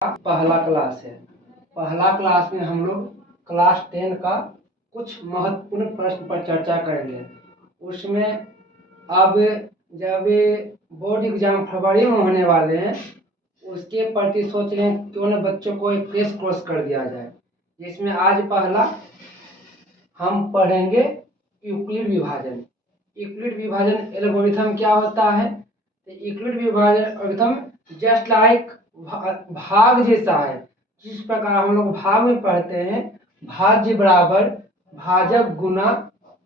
पहला क्लास है। पहला क्लास में हम लोग क्लास 10 का कुछ महत्वपूर्ण प्रश्न पर चर्चा करेंगे। उसमें अब जब बोर्ड एग्जाम फरवरी में होने वाले हैं, उसके प्रति सोच रहे हैं क्यों न बच्चों को एक क्रेश कोर्स कर दिया जाए, जिसमें आज पहला हम पढ़ेंगे यूक्लिड विभाजन। यूक्लिड विभाजन एल्गोरिथम क्या होता है? तो यूक्लिड विभाजन एल्गोरिथम जस्ट लाइक भाग जैसा है। जिस प्रकार हम लोग भाग में पढ़ते हैं, भाज्य बराबर भाजक गुना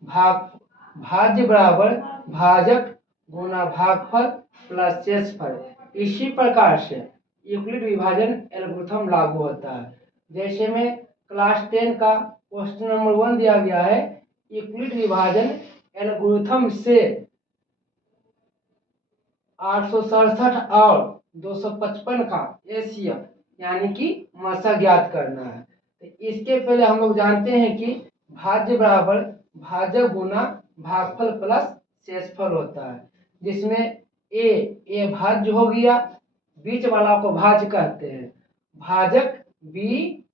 भाग, भाज्य बराबर भाजक गुना भागफल प्लस शेषफल, इसी प्रकार से यूक्लिड विभाजन एल्गोरिथम लागू होता है। जैसे में क्लास 10 का क्वेश्चन नंबर 1 दिया गया है, यूक्लिड विभाजन एल्गोरिथम से 867 और 255 का एचसीएफ यानी कि मसा ज्ञात करना है। तो इसके पहले हम लोग जानते हैं कि भाज्य बराबर भाजक गुना भागफल प्लस शेषफल होता है, जिसमें ए भाज्य हो गया, बीच वाला को भाज्य कहते हैं, भाजक बी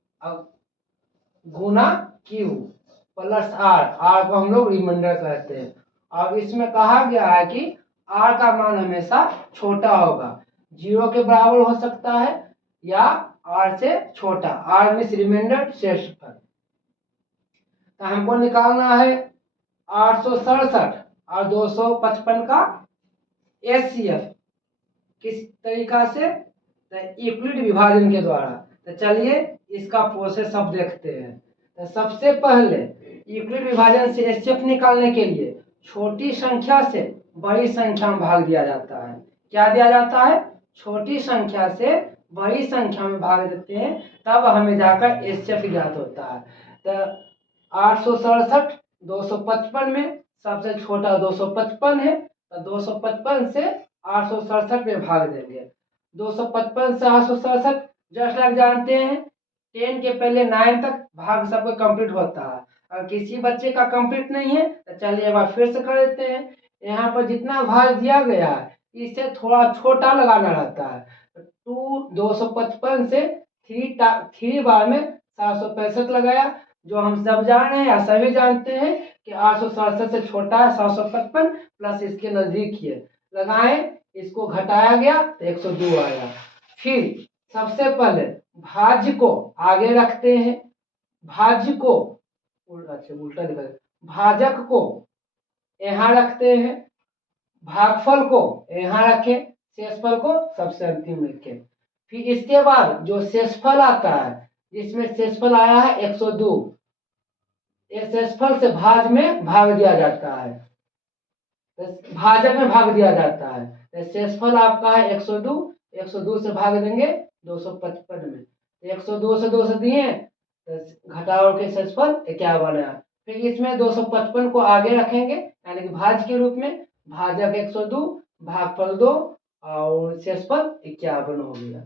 गुना क्यू प्लस आर को हम लोग रिमाइंडर कहते हैं। अब इसमें कहा गया है कि आर का मान हमेशा छोटा होगा, 0 के बराबर हो सकता है या आर से छोटा, आर मीन्स रिमाइंडर शेषफल। तो हमको निकालना है 867 और 255 का एचसीएफ। किस तरीका से? तो यूक्लिड विभाजन के द्वारा। तो चलिए इसका प्रोसेस अब देखते हैं। तो सबसे पहले यूक्लिड विभाजन से एचसीएफ निकालने के लिए छोटी संख्या से बड़ी संख्या में भाग दिया जाता है। क्या दिया जाता है? छोटी संख्या से बड़ी संख्या में भाग देते हैं, तब हमें जाकर एचसीएफ ज्ञात होता है। तो 867 255 में सबसे छोटा 255 है, तो 255 से 867 में भाग देंगे। 255 से 867 जस्ट लाइक जानते हैं 10 के पहले 9 तक भाग सबको कंप्लीट होता है। अगर किसी बच्चे का कंप्लीट नहीं है तो चलिए एक बार फिर से कर देते हैं। यहाँ पर जितना भाग दिया गया है इससे थोड़ा छोटा लगाना रहता है। 255 से 3 बार में 765 लगाया, जो हम सब जान रहे हैं या सभी जानते हैं कि 867 से छोटा है 755 प्लस इसके नजदीक ही है। लगाएं, इसको घटाया गया तो 102 आया। फिर सबसे पहले भाज्य को आगे रखते हैं, भाज्य को उल्टा दिखा, भाजक को यहाँ रखते हैं, भागफल को यहाँ रखें, शेषफल को सबसे अंतिम रखें। फिर इसके बाद जो शेषफल आता है, जिसमें शेषफल आया है 102, इस शेषफल से भाज में भाग दिया जाता है, भाजक में भाग दिया जाता है। शेषफल आपका है 102, 102 से भाग देंगे 255 में, 102 से 2 से दिए तो घटाओ के शेषफल 51 आया। फिर इसमें 255 को आगे रखेंगे यानी कि भाज के रूप में, भाजक 102 भागफल 2 और शेषफल 51 हो गया।